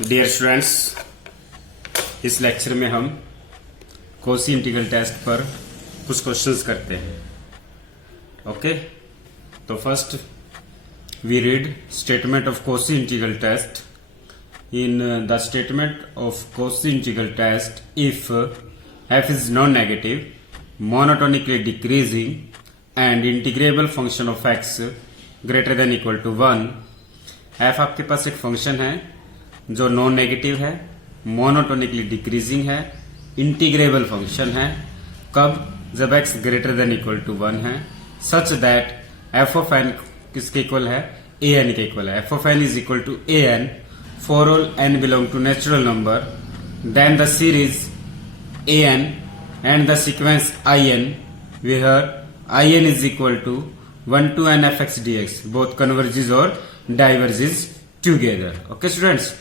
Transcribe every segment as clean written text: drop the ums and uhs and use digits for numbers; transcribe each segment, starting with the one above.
Dear students, इस lecture में हम कोसी इंटीग्रल टेस्ट पर कुछ क्वेश्चंस करते हैं। ओके, तो first we read statement of Cauchy integral test. In the statement of Cauchy integral test, if f is non-negative, monotonically decreasing and integrable function of x greater than equal to 1, f आपके पास एक function है जो non negative है, monotonically decreasing है, integrable function है। कब? जब x greater than equal to 1 है, such that f of n किसके इक्वल है? an के इक्वल है। f of n is equal to an for all n belong to natural number, then the series an and the sequence in where in is equal to 1 to n fx dx both converges और diverges together। Okay students,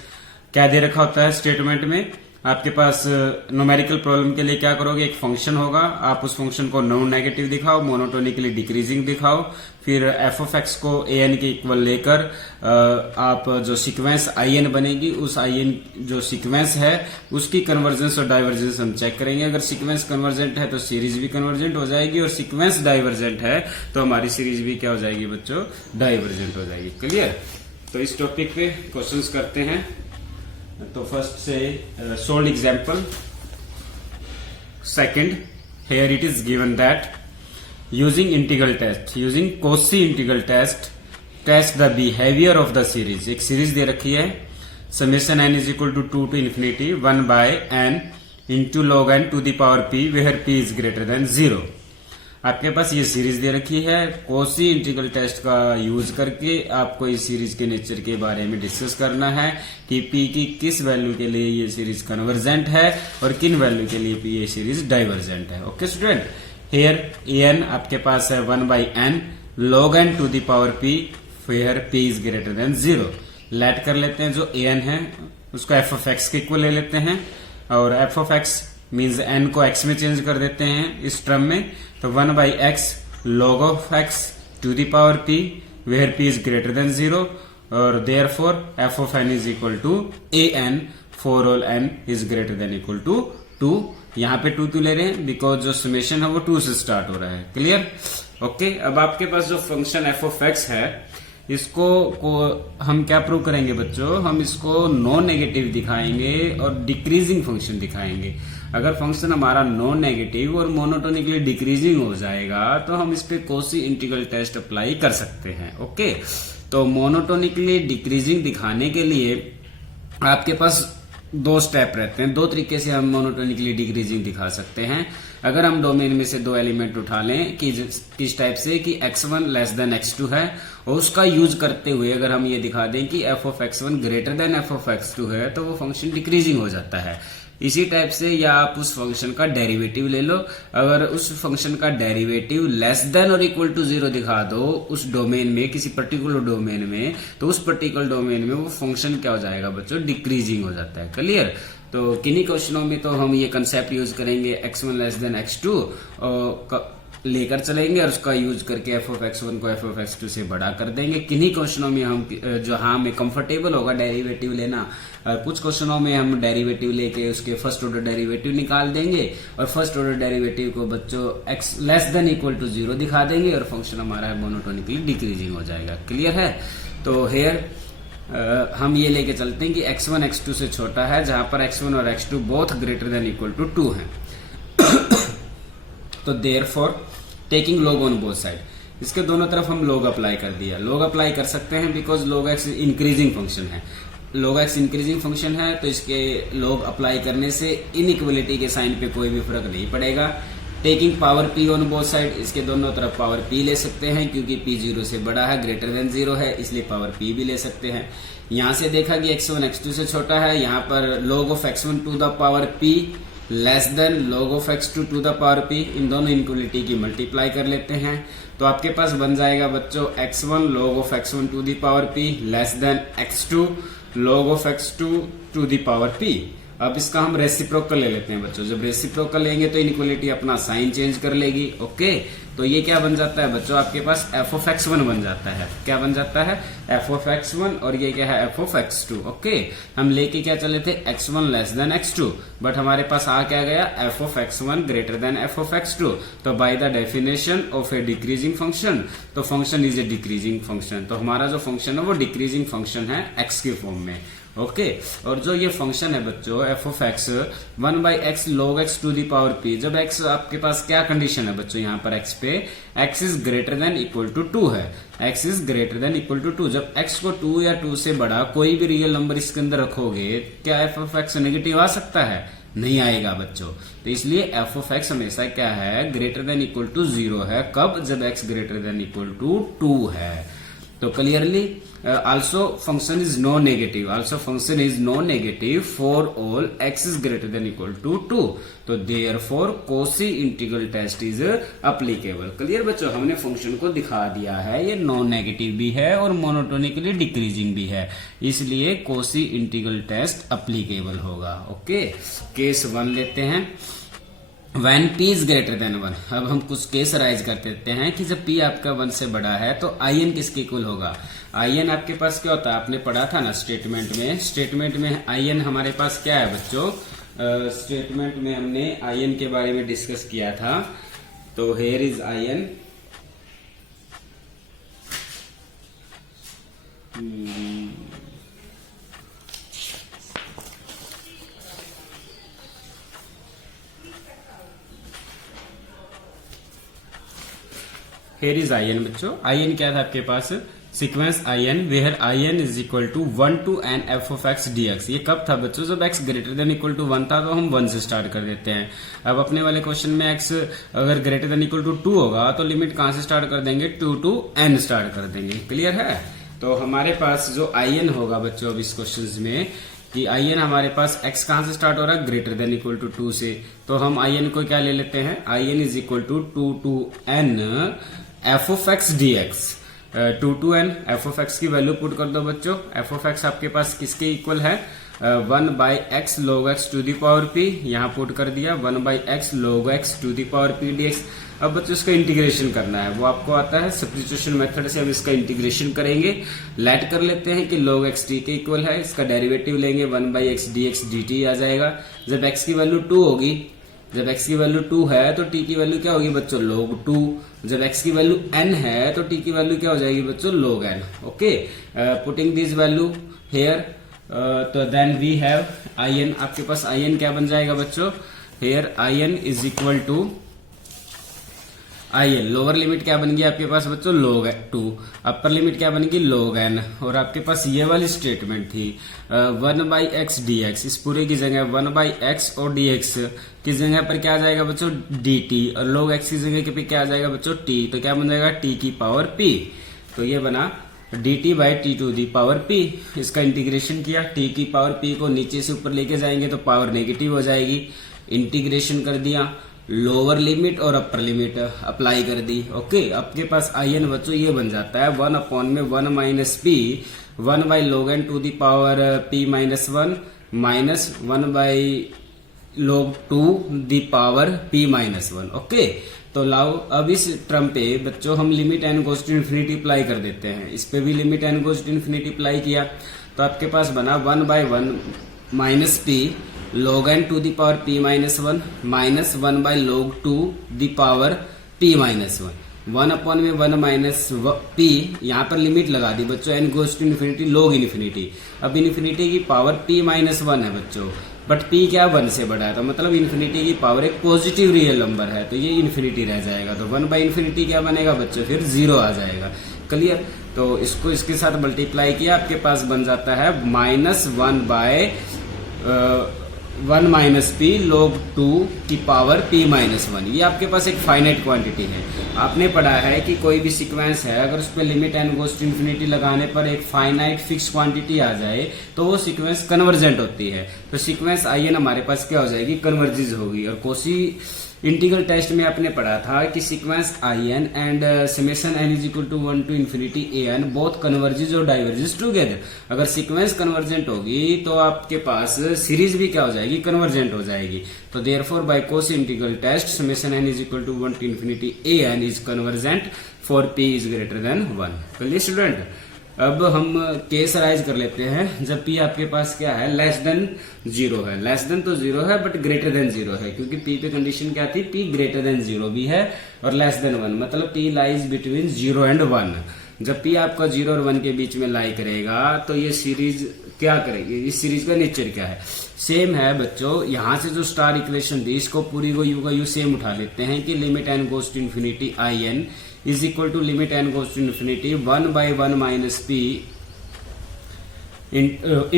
क्या दे रखा होता है statement में? आपके पास numerical problem के लिए क्या करोगे? एक फंक्शन होगा, आप उस फंक्शन को नॉन नेगेटिव दिखाओ, मोनोटोनिकली डिक्रीजिंग दिखाओ, फिर एफ ऑफ एक्स को ए एन के इक्वल लेकर आप जो सीक्वेंस आई एन बनेगी, उस आई एन जो सीक्वेंस है उसकी कन्वर्जेंस और डाइवर्जेंस हम चेक करेंगे। अगर सीक्वेंस कन्वर्जेंट है तो सीरीज भी कन्वर्जेंट हो जाएगी, और सीक्वेंस डाइवर्जेंट है तो हमारी सीरीज भी क्या हो जाएगी बच्चों? डाइवर्जेंट हो जाएगी। क्लियर? तो इस टॉपिक पे क्वेश्चंस करते हैं। तो फर्स्ट से sold example. Second, here it is given that using integral test, using Cauchy integral test, test the behavior of the series। एक सीरीज दे रखी है, summation n is equal to 2 to infinity 1 by n into log n to the power p where p is greater than 0। आपके पास ये series दे रखी है। Kosi integral test का use करके आपको इस सीरीज के नेचर के बारे में डिस्कस करना है कि p की किस वैल्यू के लिए ये सीरीज कन्वर्जेंट है और किन वैल्यू के लिए ये सीरीज डाइवर्जेंट है। ओके स्टूडेंट, हियर an आपके पास है 1 by n log n to the power p where p is greater than 0। Late कर लेते हैं, जो an है उसको f of x के इक्वल ले लेते हैं, और f of x means n को x में चेंज कर देते हैं इस टर्म में। तो 1 by x log of x to the power p where p is greater than 0, और therefore f of n is equal to an for all n is greater than equal to 2। यहाँ पे 2 क्यों ले रहे हैं? Because जो summation है वो 2 से स्टार्ट हो रहा है। क्लियर? ओके, अब आपके पास जो फंक्शन f of x है, इसको हम क्या प्रूव करेंगे बच्चों? हम इसको नॉन नेगेटिव दिखाएंगे और डिक्रीजिंग फंक्शन दिखाएंगे। अगर फंक्शन हमारा नॉन नेगेटिव और मोनोटोनिकली डिक्रीजिंग हो जाएगा तो हम इस पे कोसी इंटीग्रल टेस्ट अप्लाई कर सकते हैं। ओके, तो मोनोटोनिकली डिक्रीजिंग दिखाने के लिए आपके पास 2 स्टेप रहते हैं। 2 तरीके से हम मोनोटोनिकली डिक्रीजिंग दिखा सकते हैं। अगर हम डोमेन में से 2 एलिमेंट उठा लें कि किस टाइप से कि x1 लेस देन x2 है, और उसका यूज करते हुए अगर हम ये दिखा दें कि f of x1 greater than f of x2 है, तो वो फंक्शन डिक्रीजिंग हो जाता है। इसी टाइप से, या आप उस फंक्शन का डेरिवेटिव ले लो, अगर उस फंक्शन का डेरिवेटिव लेस देन और इक्वल टू 0 दिखा दो उस डोमेन में, किसी पर्टिकुलर डोमेन में, तो उस पर्टिकुलर डोमेन में वो फंक्शन क्या हो जाएगा बच्चों? डिक्रीजिंग हो जाता है। क्लियर? तो किन्हीं क्वेश्चनों में तो हम ये कंसेप्ट यूज करेंगे x1 लेस देन x2 लेकर चलेंगे, और उसका यूज करके f ऑफ x1 को f ऑफ x2 से बड़ा कर देंगे। किन्हीं क्वेश्चनों में हम हमें कंफर्टेबल होगा डेरिवेटिव लेना, कुछ क्वेश्चनों में हम डेरिवेटिव लेके उसके फर्स्ट ऑर्डर डेरिवेटिव निकाल देंगे, और फर्स्ट ऑर्डर डेरिवेटिव को बच्चों x less than equal to 0 दिखा देंगे, और फंक्शन हमारा मोनोटोनिकली डिक्रीजिंग हो जाएगा। क्लियर है? तो हेयर हम ये लेके चलते हैं कि x1 x2 से छोटा है, जहां पर x1 और x2 both greater than equal to 2 है। तो therefore taking log on both side, इसके दोनों तरफ हम log अप्लाई कर दिया। log अप्लाई कर सकते हैं because log x increasing function है। log x इंक्रीजिंग फंक्शन है तो इसके log अप्लाई करने से इनइक्वलिटी के साइन पे कोई भी फर्क नहीं पड़ेगा। Taking power p on both side, इसके दोनों तरफ पावर p ले सकते हैं, क्योंकि p 0 से बड़ा है, ग्रेटर देन 0 है, इसलिए पावर p भी ले सकते हैं। यहां से देखा कि x1 x2 से छोटा है, यहाँ पर log of x1 to the power p less than log of x2 to the power p, इन दोनों इनक्वलिटी की मल्टीप्लाई कर लेते हैं। तो आपके पास बन जाएगा बच्चों x1 log of x1 to the power p less than x2 log of x2 to the power p। अब इसका हम रेसिप्रोकल ले लेते हैं बच्चों। जब रेसिप्रोकल लेंगे तो इनइक्वलिटी अपना साइन चेंज कर लेगी। ओके, तो ये क्या बन जाता है बच्चों, आपके पास एफ ऑफ एक्स वन बन जाता है। क्या बन जाता है, एफ ऑफ एक्स वन, और ये क्या है, f of x two. Okay, हम लेके क्या चले थे, x one less than x two, but हमारे पास आ क्या गया, f of x one greater than f of x two. तो by the definition of a decreasing function, तो function is a decreasing function, तो हमारा जो फंक्शन है वो डिक्रीजिंग फंक्शन है एक्स के फॉर्म में। ओके, और जो ये फंक्शन है बच्चों F of x 1/x log x to the power p, जब x आपके पास क्या कंडीशन है बच्चों, यहाँ पर x पे x is greater than equal to 2 है, x is greater than equal to 2। जब x को 2 या 2 से बड़ा कोई भी रियल नंबर इसके अंदर रखोगे, क्या एफ ऑफ एक्स नेगेटिव आ सकता है, नहीं आएगा बच्चों। तो इसलिए एफ ऑफ एक्स हमेशा क्या है, ग्रेटर देन इक्वल टू 0 है। कब, जब x greater than equal to 2 है। तो clearly also function is no negative, also function is no negative for all x is greater than equal to 2, तो therefore Cauchy integral test is applicable। Clear बच्चों, हमने function को दिखा दिया है, ये नॉन नेगेटिव भी है और मोनोटोनिकली डिक्रीजिंग भी है, इसलिए Cauchy इंटीग्रल टेस्ट अप्लीकेबल होगा। ओके, केस 1 लेते हैं, when p is greater than 1। अब हम कुछ केस राइज कर देते हैं कि जब p आपका 1 से बड़ा है तो in किसके इक्वल होगा। in आपके पास क्या होता है, आपने पढ़ा था ना स्टेटमेंट में, स्टेटमेंट में in हमारे पास क्या है बच्चों, स्टेटमेंट में हमने in के बारे में डिस्कस किया था। तो here is in, here is in बच्चों। in क्या था आपके पास, sequence in where in is equal to 1 to n f of x dx। ये कब था बच्चों, जब x greater than equal to 1 था, तो हम 1 से स्टार्ट कर देते हैं। अब अपने वाले क्वेश्चन में x अगर ग्रेटर देन इक्वल टू 2 होगा तो लिमिट कहां से स्टार्ट कर देंगे, 2 to n स्टार्ट कर देंगे। क्लियर है। तो हमारे पास जो in होगा बच्चों अब इस क्वेश्चन में, कि in हमारे पास x कहां से स्टार्ट हो रहा है, ग्रेटर देन इक्वल टू 2 से, तो हम in को क्या ले लेते हैं, in is equal to 2 to n f of x dx। 2 to n f of x की वैल्यू पुट कर दो बच्चों। f of x आपके पास किसके इक्वल है, 1/x log x to the power p, यहाँ पुट कर दिया 1/x log x to the power p dx। अब बच्चों इसका इंटीग्रेशन करना है, वो आपको आता है, सब्स्टिट्यूशन मेथड से हम इसका इंटीग्रेशन करेंगे। लेट कर लेते हैं कि log x t के इक्वल है, इसका डेरिवेटिव लेंगे 1/x dx dt आ जाएगा। जब x की वैल्यू 2 होगी, जब x की वैल्यू 2 है तो t की वैल्यू क्या होगी बच्चों, log 2। जब x की वैल्यू n है तो t की वैल्यू क्या हो जाएगी बच्चों, log n। Okay, putting this value here, तो देन वी हैव in, आपके पास in क्या बन जाएगा बच्चों, here in is equal to in, lower limit क्या बन गई आपके पास बच्चों, log 2, अपर लिमिट क्या बनेगी, log n, और आपके पास ये वाली स्टेटमेंट थी 1/x dx, इस पूरे की जगह 1/x और dx की जगह पर क्या आ जाएगा बच्चों, dt, और log x की जगह पे क्या आ जाएगा बच्चों, t, तो क्या बन जाएगा, t की पावर p। तो ये बना dt/t to the power p। इसका इंटीग्रेशन किया, t की पावर p को नीचे से ऊपर लेके जाएंगे तो पावर नेगेटिव हो जाएगी। इंटीग्रेशन कर दिया, लोअर लिमिट और अपर लिमिट अप्लाई कर दी। ओके, आपके पास in बच्चों ये बन जाता है 1 अपॉन में 1 minus p, 1/log n to the power p minus 1 minus 1/log 2 the power p minus 1। Okay, तो लाओ अब इस टर्म पे बच्चों हम limit n goes to infinity apply कर देते हैं। इस पे भी limit n goes to infinity apply किया तो आपके पास बना 1/1 minus p log n to the power p minus 1 minus 1/log 2 the power p minus 1। 1 upon में 1 माइनस p, यहाँ पर लिमिट लगा दी बच्चों n goes to infinity, log infinity. अब इन्फिनिटी की पावर p माइनस 1 है बच्चों, बट p क्या 1 से बड़ा है, तो मतलब इन्फिनिटी की पावर एक पॉजिटिव रियल नंबर है, तो ये इन्फिनिटी रह जाएगा। तो 1/इन्फिनिटी क्या बनेगा बच्चों, फिर 0 आ जाएगा। क्लियर। तो इसको इसके साथ मल्टीप्लाई किया, आपके पास बन जाता है -1 माइनस पी log 2 की पावर p माइनस 1। ये आपके पास एक फाइनाइट क्वांटिटी है। आपने पढ़ा है कि कोई भी सीक्वेंस है, अगर उस पर limit n goes to infinity लगाने पर एक फाइनाइट फिक्स क्वांटिटी आ जाए तो वो सीक्वेंस कन्वर्जेंट होती है। तो सीक्वेंस in हमारे पास क्या हो जाएगी, कन्वर्जेज होगी। और कोसी इंटीग्रल टेस्ट में आपने पढ़ा था कि sequence i n and summation n is equal to 1 to infinity a n both converges और डाइवर्जेस टुगेदर। अगर सीक्वेंस कन्वर्जेंट होगी तो आपके पास सीरीज भी क्या हो जाएगी, कन्वर्जेंट हो जाएगी। तो therefore by Cauchy integral test summation n is equal to 1 to infinity a n is convergent for p is greater than 1। चलिए स्टूडेंट, अब हम केस अराइज कर लेते हैं जब p आपके पास क्या है, लेस देन 0 है। लेस देन तो 0 है बट ग्रेटर देन 0 है, क्योंकि p पे कंडीशन क्या थी, p ग्रेटर देन 0 भी है और लेस देन 1, मतलब p लाइज बिटवीन 0 एंड 1। जब p आपका 0 और 1 के बीच में लाई करेगा तो ये सीरीज क्या करेगी, इस सीरीज का नेचर क्या है, सेम है बच्चों। यहां से जो स्टार इक्वेशन थी इसको पूरी को यू का यू सेम उठा लेते हैं कि limit n goes to infinity I n is equal to limit n goes to infinity 1 by 1 minus p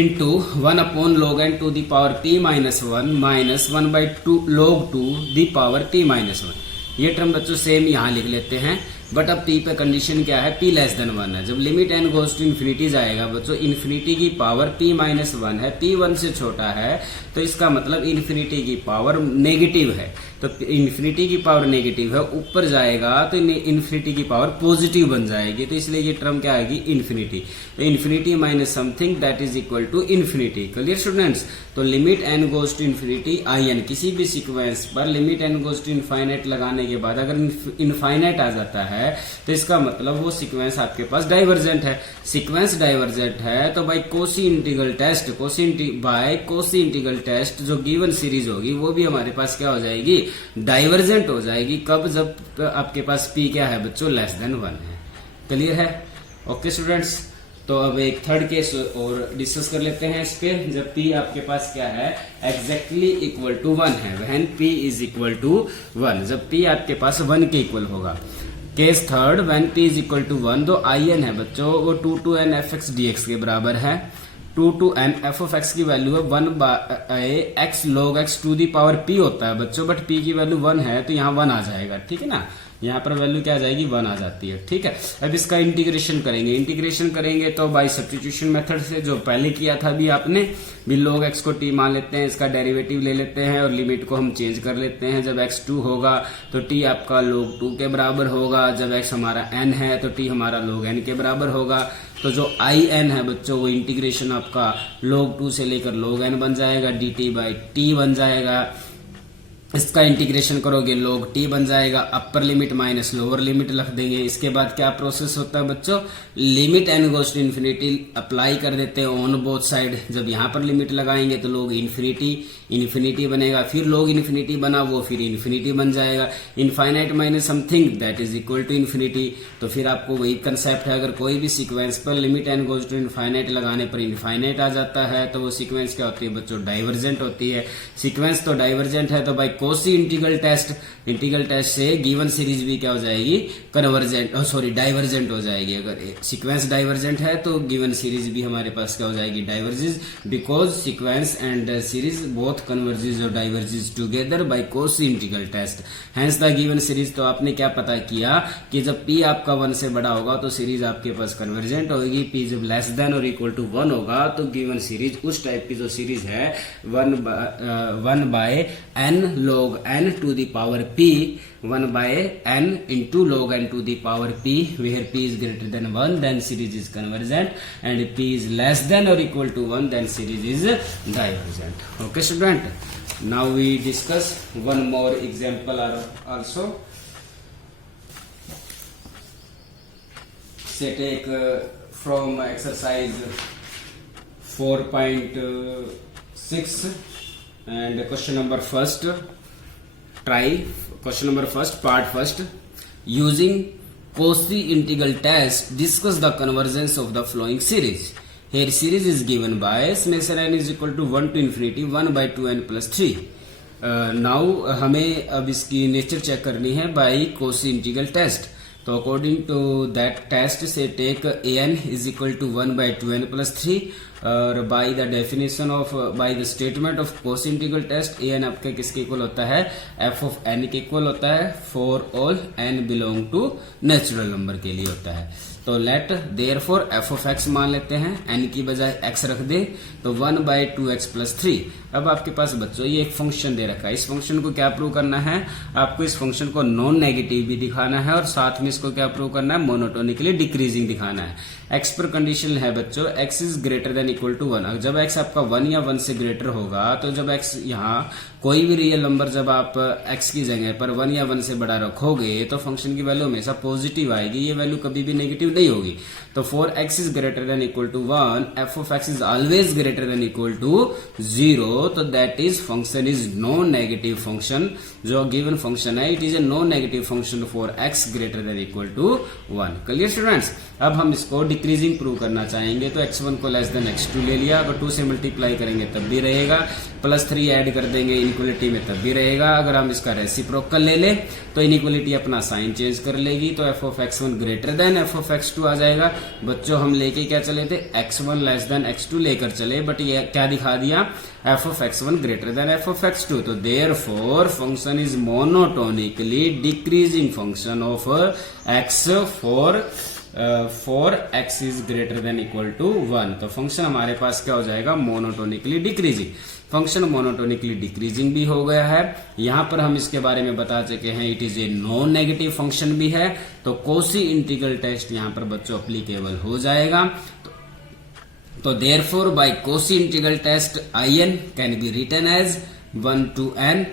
into 1 upon log n to the power p minus 1 minus 1 by 2 log 2 the power p minus 1। ये term बच्चों same यहाँ लिख लेते हैं, but अब p पे condition क्या है, p लेस देन 1 है। जब limit n goes to infinity जाएगा बच्चों, इन्फिनिटी की पावर p माइनस 1 है, p 1 से छोटा है, तो इसका मतलब इन्फिनिटी की पावर नेगेटिव है। तो इन्फिनिटी की पावर नेगेटिव है, ऊपर जाएगा तो इन्फिनिटी की पावर पॉजिटिव बन जाएगी, तो इसलिए ये टर्म क्या आएगी, इन्फिनिटी। तो infinity minus something that is equal to infinity. Clear students? तो limit n goes to infinity I N, किसी भी सीक्वेंस पर limit n goes to infinite लगाने के बाद अगर इनफाइनाइट आ जाता है तो इसका मतलब वो सीक्वेंस आपके पास डाइवर्जेंट है। सीक्वेंस डाइवर्जेंट है तो by Cauchy integral test, by Cauchy integral test जो गिवन सीरीज होगी वो भी हमारे पास क्या हो जाएगी, डाइवर्जेंट हो जाएगी। कब? जब आपके पास p क्या है बच्चों, लेस देन 1 है। क्लियर है? ओके स्टूडेंट्स, तो अब एक थर्ड केस और डिस्कस कर लेते हैं इस पे। जब p आपके पास क्या है, एग्जैक्टली इक्वल टू 1 है, when p is equal to 1, जब p आपके पास 1 के इक्वल होगा। Case third, when p is equal to 1, तो आई एन है बच्चों वो 2 to n fx dx के बराबर है। 2 to n f of x की वैल्यू है 1 by x log x to the power p होता है बच्चों, बट p की वैल्यू 1 है तो यहाँ 1 आ जाएगा, ठीक है ना। यहाँ पर वैल्यू क्या आ जाएगी, 1 आ जाती है, ठीक है। अब इसका इंटीग्रेशन करेंगे, इंटीग्रेशन करेंगे तो बाय सब्स्टिट्यूशन मेथड से, जो पहले किया था भी आपने, भी log x को t मान लेते हैं, इसका डेरिवेटिव ले लेते हैं और लिमिट को हम चेंज कर लेते हैं। जब x 2 होगा तो t आपका log 2 के बराबर होगा, जब x हमारा n है तो t हमारा log n के बराबर होगा। तो जो आई एन है बच्चों वो इंटीग्रेशन आपका log 2 से लेकर log n बन जाएगा, dt बाई t बन जाएगा। इसका इंटीग्रेशन करोगे log t बन जाएगा, upper limit minus lower limit रख देंगे। इसके बाद क्या प्रोसेस होता है बच्चों, limit n goes to infinity apply कर देते हैं ऑन बोथ साइड। जब यहाँ पर लिमिट लगाएंगे तो log इन्फिनिटी बनेगा, फिर log इन्फिनिटी बना वो फिर इन्फिनिटी बन जाएगा। Infinite minus something that is equal to infinity. तो फिर आपको वही कंसेप्ट है, अगर कोई भी सीक्वेंस पर limit n goes to infinite लगाने पर इनफाइनाइट आ जाता है तो वो सीक्वेंस क्या होती है बच्चों, डाइवर्जेंट होती है। सीक्वेंस तो डाइवर्जेंट है तो बाई कोसी इंटीग्रल टेस्ट से गिवन सीरीज भी क्या हो जाएगी, कन्वर्जेंट, सॉरी डाइवर्जेंट हो जाएगी। अगर सीक्वेंस डाइवर्जेंट है तो गिवन सीरीज भी हमारे पास क्या हो जाएगी, diverges, because sequence and series both converges और diverges together by Cauchy integral test, hence the given series. तो आपने क्या पता किया कि जब p आपका 1 से बड़ा होगा तो सीरीज आपके पास कन्वर्जेंट होगी, p जब लेस देन और इक्वल टू 1 होगा तो गिवन सीरीज उस टाइप की जो सीरीज है 1 bye n log n to the power p, 1 by n into log n to the power p, where p is greater than 1 then series is convergent, and p is less than or equal to 1 then series is divergent. Okay student, now we discuss one more example also. Say take from exercise 4.6 and question number first, try question number first, part first. Using Cauchy integral test, discuss the convergence of the following series. Here series is given by summation n is equal to 1 to infinity 1 by 2n plus 3. Now हमें अब इसकी nature check करनी है by Cauchy integral test. तो according to that test से take an is equal to 1 by 2n plus 3 और by the definition of by the statement of Cauchy integral test an आपका किसके इक्वल होता है, f of n के equal होता है for all n belong to natural number के लिए होता है। तो तो let therefore f of x मान लेते हैं, एन की बजाय एक्स रख दे तो 1/2x + 3। अब आपके पास बच्चों ये एक फंक्शन दे रखा है, इस फंक्शन को क्या प्रूव करना है, आपको इस फंक्शन को नॉन नेगेटिव भी दिखाना है और साथ में इसको क्या प्रूव करना है, मोनोटोनिकली डिक्रीजिंग दिखाना है। एक्स पर कंडीशन है बच्चों x is greater than equal to 1। जब x आपका 1 या 1 से ग्रेटर होगा तो जब x यहाँ कोई भी रियल नंबर जब आप x की जगह पर 1 या 1 से बड़ा रखोगे तो फंक्शन की वैल्यू हमेशा पॉजिटिव आएगी, ये वैल्यू कभी भी नेगेटिव नहीं होगी। तो for x is greater than equal to 1 f of x is always greater than equal to 0, तो that is function is non negative function. जो गिवन फंक्शन है it is a non negative function for x greater than equal to 1। Clear students. अब हम इसको decreasing prove करना चाहेंगे तो x1 को लेस देन x2 ले लिया, अगर 2 से मल्टीप्लाई करेंगे तब भी रहेगा, +3 ऐड कर देंगे इनइक्वालिटी में तब भी रहेगा। अगर हम इसका रेसिप्रोकल ले ले तो इनइक्वालिटी अपना साइन चेंज कर लेगी, तो f of x1 greater than f of x2 आ जाएगा। बच्चों हम लेके क्या चले थे, x1 लेस देन x2 लेकर चले, बट ये क्या दिखा दिया, f of x1 greater than f of x2। तो therefore function is monotonically decreasing function of x for x is greater than equal to 1। तो फंक्शन हमारे पास क्या हो जाएगा, monotonically decreasing. Function monotonically decreasing भी हो गया है। यहां पर हम इसके बारे में बता चुके हैं it is a non negative function भी है, तो कॉची इंटीग्रल टेस्ट यहां पर बच्चों अप्लीकेबल हो जाएगा। तो therefore by Cauchy integral test in can be written as 1 to n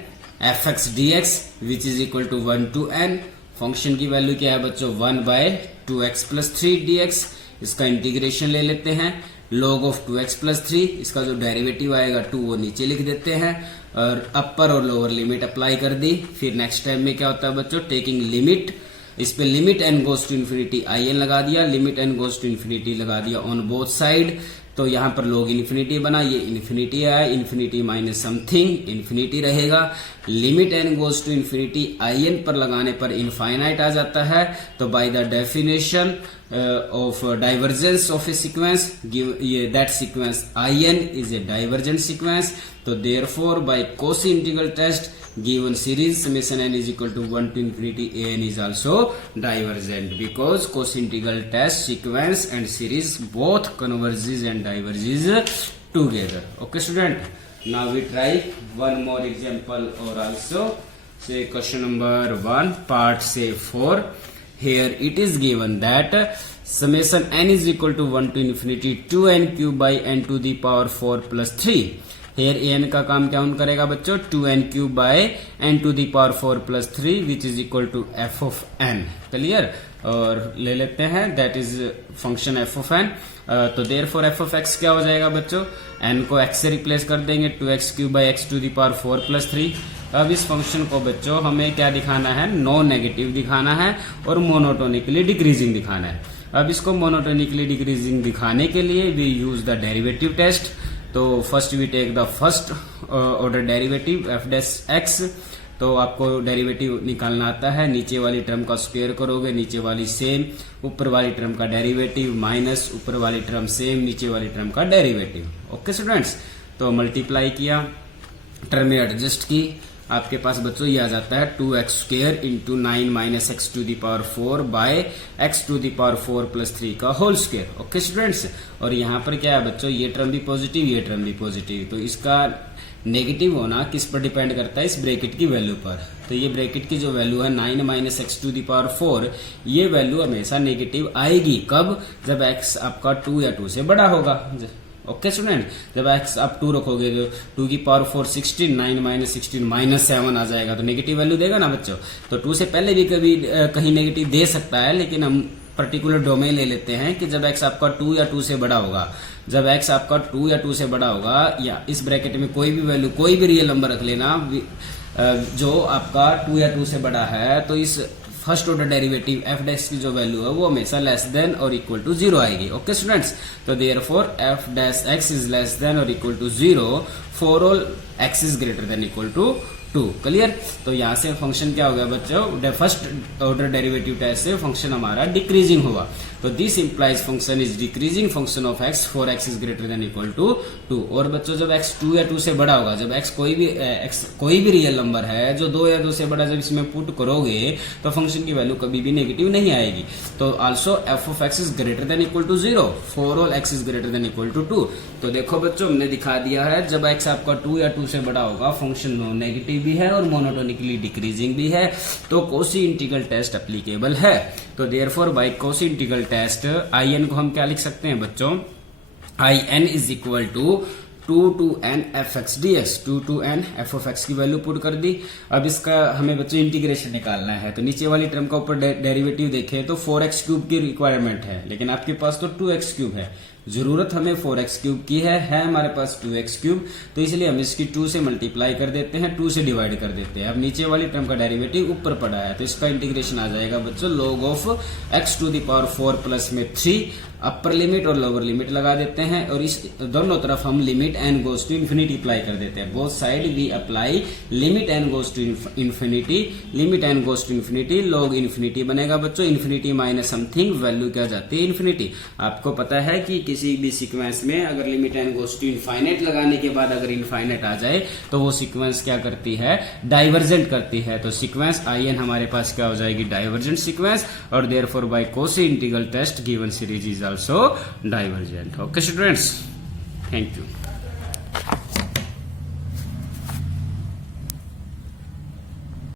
fx dx which is equal to 1 to n। Function की वैल्यू क्या है बच्चों, 1/2x + 3 dx। इसका इंटीग्रेशन ले लेते हैं, log ऑफ 2x + 3, इसका जो डेरिवेटिव आएगा 2 वो नीचे लिख देते हैं और अपर और लोअर लिमिट अप्लाई कर दी। फिर नेक्स्ट टाइम में क्या होता है बच्चों, टेकिंग लिमिट, इस पे limit n goes to infinity in लगा दिया, limit n goes to infinity लगा दिया ऑन बोथ साइड। तो यहां पर log इन्फिनिटी बना, ये इन्फिनिटी आया, इन्फिनिटी माइनस समथिंग इन्फिनिटी रहेगा। Limit n goes to infinity in पर लगाने पर इनफाइनाइट आ जाता है। तो by the definition of divergence of a sequence ये that sequence in is a divergent sequence. तो therefore by Cauchy integral test given series summation n is equal to 1 to infinity an is also divergent because cos integral test sequence and series both converges and diverges together. Okay student, now we try one more example or also say question number 1 part say 4. Here it is given that summation n is equal to 1 to infinity 2n cube by n to the power 4 plus 3. Here n का काम क्या करेगा बच्चों, 2n cube by n to the power 4 + 3 which is equal to f of n। Clear. और ले लेते हैं that is function f of n। तो देयरफॉर f ऑफ x क्या हो जाएगा बच्चों, n को x से रिप्लेस कर देंगे, 2x cube by x to the power 4 + 3। अब इस फंक्शन को बच्चों हमें क्या दिखाना है, नॉन नेगेटिव दिखाना है और मोनोटोनिकली डिक्रीजिंग दिखाना है। अब इसको मोनोटोनिकली डिक्रीजिंग दिखाने के लिए we use the derivative test. तो first we take the first order derivative f dash x। तो आपको डेरिवेटिव निकालना आता है, नीचे वाली टर्म का स्क्वायर करोगे, नीचे वाली सेम, ऊपर वाली टर्म का डेरिवेटिव माइनस ऊपर वाली टर्म सेम, नीचे वाली टर्म का डेरिवेटिव। ओके स्टूडेंट्स, तो मल्टीप्लाई किया, टर्म में एडजस्ट की, आपके पास बच्चों ये आ जाता है 2x² into 9 - x to the power 4 by x to the power 4 + 3 का होल स्क्वायर। ओके स्टूडेंट्स, और यहाँ पर क्या है बच्चों, ये टर्म भी पॉजिटिव, ये टर्म भी पॉजिटिव, तो इसका नेगेटिव होना किस पर डिपेंड करता है, इस ब्रैकेट की वैल्यू पर। तो ये ब्रैकेट की जो वैल्यू है 9 - x टू दी पावर 4, ये वैल्यू हमेशा नेगेटिव आएगी। कब, जब x आपका 2 या 2 से बड़ा होगा। ओके स्टूडेंट, जब x आप 2 रखोगे तो 2 की पावर 4 16, 9 - 16 -7 आ जाएगा, तो नेगेटिव वैल्यू देगा ना बच्चों। तो 2 से पहले भी कभी कहीं नेगेटिव दे सकता है, लेकिन हम पर्टिकुलर डोमेन ले लेते हैं कि जब x आपका 2 या 2 से बड़ा होगा। जब x आपका 2 या 2 से बड़ा होगा, या इस ब्रैकेट में कोई भी वैल्यू, कोई भी रियल नंबर रख लेना जो आपका 2 या 2 से बड़ा है, तो इस first order derivative f dash की जो वैल्यू है वो हमेशा लेस देन और इक्वल टू 0 आएगी। ओके स्टूडेंट्स, तो therefore f dash x is less than और equal to 0 for all x is greater than equal to 2। Clear. तो यहाँ से फंक्शन क्या हो गया बच्चों, फर्स्ट ऑर्डर डेरिवेटिव टेस्ट से फंक्शन हमारा डिक्रीजिंग हुआ। तो this implies function is decreasing function of x for x is greater than equal to 2। और बच्चों जब x 2 या 2 से बड़ा होगा, जब x कोई भी रियल नंबर है जो 2 या 2 से बड़ा, जब इसमें पुट करोगे तो फंक्शन की वैल्यू कभी भी नेगेटिव नहीं आएगी। तो also f of x is greater than equal to 0 for all x is greater than equal to 2। तो देखो बच्चों हमने दिखा दिया है, जब x आपका 2 या 2 से बड़ा होगा फंक्शन नॉन नेगेटिव भी है और मोनोटोनिकली डिक्रीजिंग भी है, तो कॉची इंटीग्रल टेस्ट एप्लीकेबल है। तो therefore by Cauchy integral test in को हम क्या लिख सकते हैं बच्चों, in is equal to 2 to n fx dx, 2 to n f of x की वैल्यू पुट कर दी। अब इसका हमें बच्चों इंटीग्रेशन निकालना है, तो नीचे वाली टर्म का ऊपर डेरिवेटिव देखें तो 4x क्यूब की रिक्वायरमेंट है, लेकिन आपके पास तो 2x क्यूब है, जरूरत हमें 4x क्यूब की है हमारे पास 2x क्यूब, तो इसलिए हम इसकी 2 से मल्टीप्लाई कर देते हैं, 2 से डिवाइड कर देते हैं। अब नीचे वाली टर्म का डेरिवेटिव ऊपर पड़ा है, तो इसका इंटीग्रेशन आ जाएगा बच्चों log of x to the power 4 plus में 3, अपर लिमिट और लोअर लिमिट लगा देते हैं, और इस दोनों तरफ हम limit n goes to infinity apply कर देते हैं। Both side we apply limit n goes to infinity, limit n goes to infinity, log infinity बनेगा बच्चों, इन्फिनिटी माइनस समथिंग वैल्यू क्या जाती है इन्फिनिटी। आपको पता है कि किसी भी सीक्वेंस में अगर limit n goes to infinite लगाने के बाद अगर इनफाइनाइट आ जाए तो वो सीक्वेंस क्या करती है, डाइवर्जेंट करती है। तो सीक्वेंस in हमारे पास क्या हो जाएगी, डाइवर्जेंट सीक्वेंस, और therefore by Cauchy integral test given series is also divergent. Okay students, thank you.